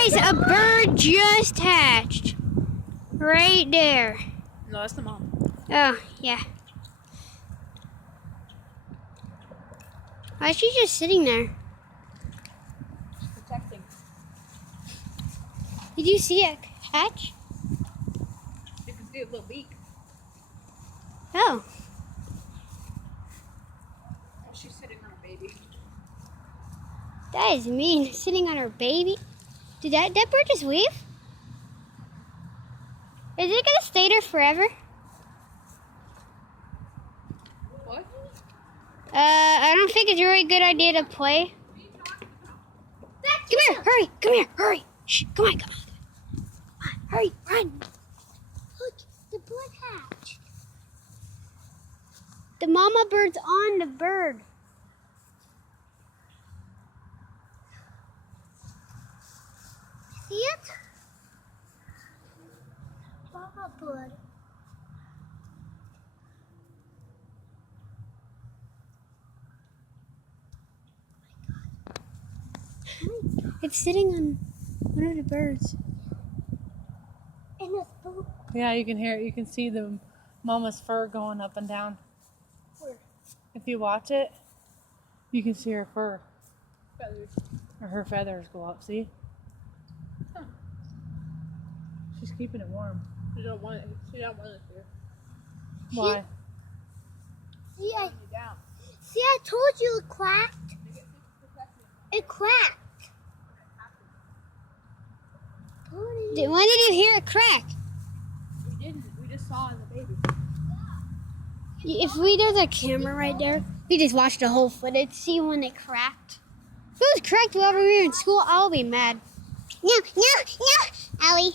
Guys, a bird just hatched. Right there. No, that's the mom. Oh, yeah. Why is she just sitting there? She's protecting. Did you see it hatch? You can see a little beak. Oh. Oh, she's sitting on a baby. That is mean. Sitting on her baby. Did that bird just leave? Is it gonna stay there forever? What? I don't think it's a really good idea to play. Come here, hurry, come here, hurry. Shh, come on, come on. Hurry, run. Look, the bird hatched. The mama bird's on the bird. See it? Mama bird. It's sitting on one of the birds. And it's blue. Yeah, you can hear it. You can see the mama's fur going up and down. Where? If you watch it, you can see her fur. Feathers. Or her feathers go up, see? Huh. She's keeping it warm. She don't want it here. Why? See, I told you it cracked. It cracked. When did you hear it crack? We didn't. We just saw in the baby. If there's a camera right there, we just watched the whole footage, see when it cracked. If it was cracked while we were in school, I'll be mad. No, Allie.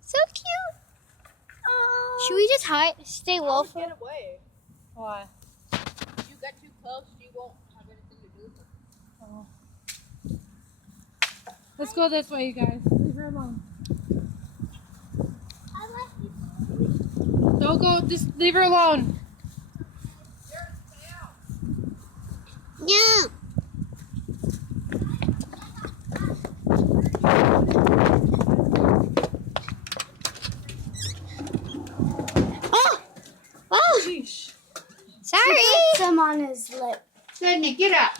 So cute. Should we just hide, stay low for? Get away. Why? If you get too close, she won't have anything to do with it. Oh. Let's go this way, you guys. Leave her alone. Don't go. Just leave her alone. No. Oh! Sheesh. Sorry. Some on his lip. Sydney, get up.